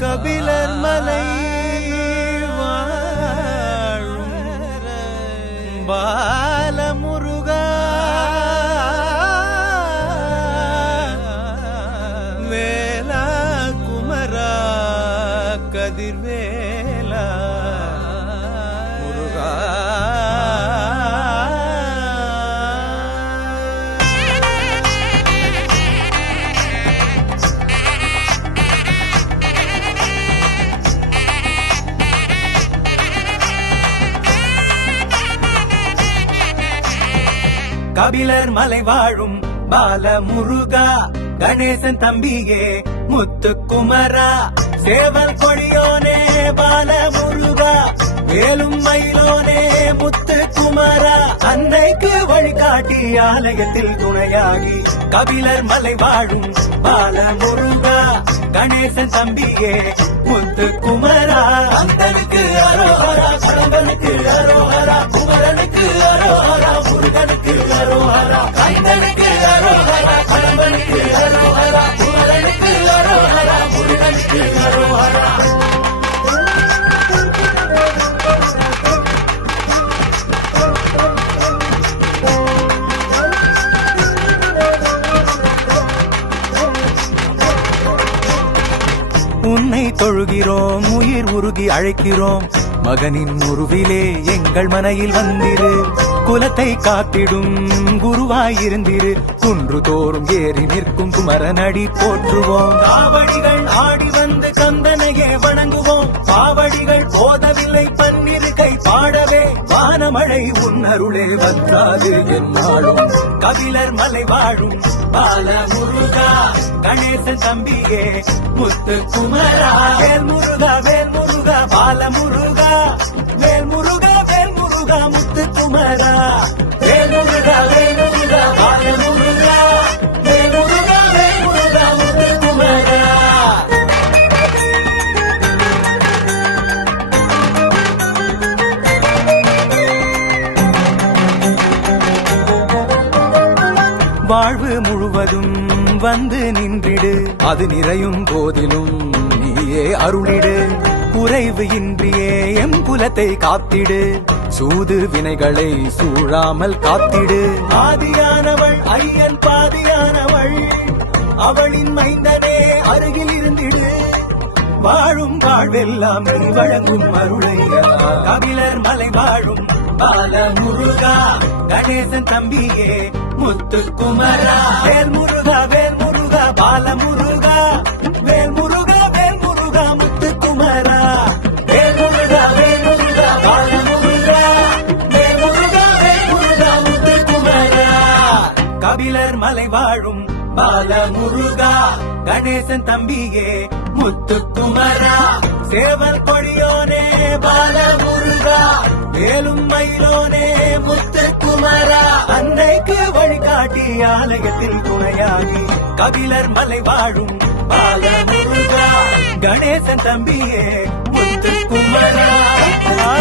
கபிலர் மலை வாழும் பாலமுருகா. வேலா குமரா கதிர்வே. கபிலர் மலை வாழும் பால முருகா கணேசன் தம்பியே முத்துக்குமரா. சேவல் கொடியோனே பால முருகா வேலும் மயிலோனே முத்துக்குமரா. அன்னைக்கு வழிகாட்டி ஆலயத்தில் துணையாகி கபிலர் மலை வாழும் பால முருகா கணேசன் தம்பியே முத்துக்குமரா. அந்தனுக்கு அரோஹரா கடம்பனுக்கு அரோஹரா. உன்னை தொழுகிறோம் உயிர் உருகி அழைக்கிறோம். மகனின் உருவிலே எங்கள் மனையில் வந்திரு. குலத்தை காத்திடும் குருவாயிருந்திரு. குன்று தோறும் ஏறி நிற்கும் குமரனடி போற்றுவோம். காவடிகள் ஆடி வந்து கந்தனையே வணங்குவோம். பாவடிகள் போதவில்லை பன்னிரு கை பாடவே. வானமழை உன்னருளே வந்தாது என்னாலும். கபிலர் மலை வாழும் பால முருகா கணேசன் தம்பியே முத்து குமரா வேல் முருகா வேல் முருகா பால முருகா வாழ்வு முழுவதும் வந்து நின்றிடு. அது நிறையும் போதிலும் நீயே அருளிடு. குறைவு இன்றியே எம் குலத்தை காத்திடு. சூது வினைகளை சூழாமல் காத்திடு. ஆதியானவள் ஐயன் பாதியானவள் அவளின் மைந்தனே அருகில் இருந்திடு. வாழும் வாழ்வெல்லாம் நீ வழங்கும் அருளையா. கபிலர் மலை வாழும் பால முருகா கணேசன் தம்பியே முத்து குமரா வேல் முருகா வேல் முருகா பால முருகா வேல் முருகா வேல் முருகா முத்து குமரா வேல் முருகா வேல் முருகா பால முருகா வேல் முருகா வேல் முருகா முத்து குமரா கபிலர் மலை வாழும் பால முருகா கணேசன் தம்பியே முத்து குமரா சேவல் கொடியோனே பால முருகா வேலும் மயிலோனே முத்து குமரா அன்னைக்கு வழிகாட்டி ஆலயத்தின் துணையாகி கபிலர் மலை வாழும் பால முருகா கணேசன் தம்பியே முத்துக்குமரா ஆ,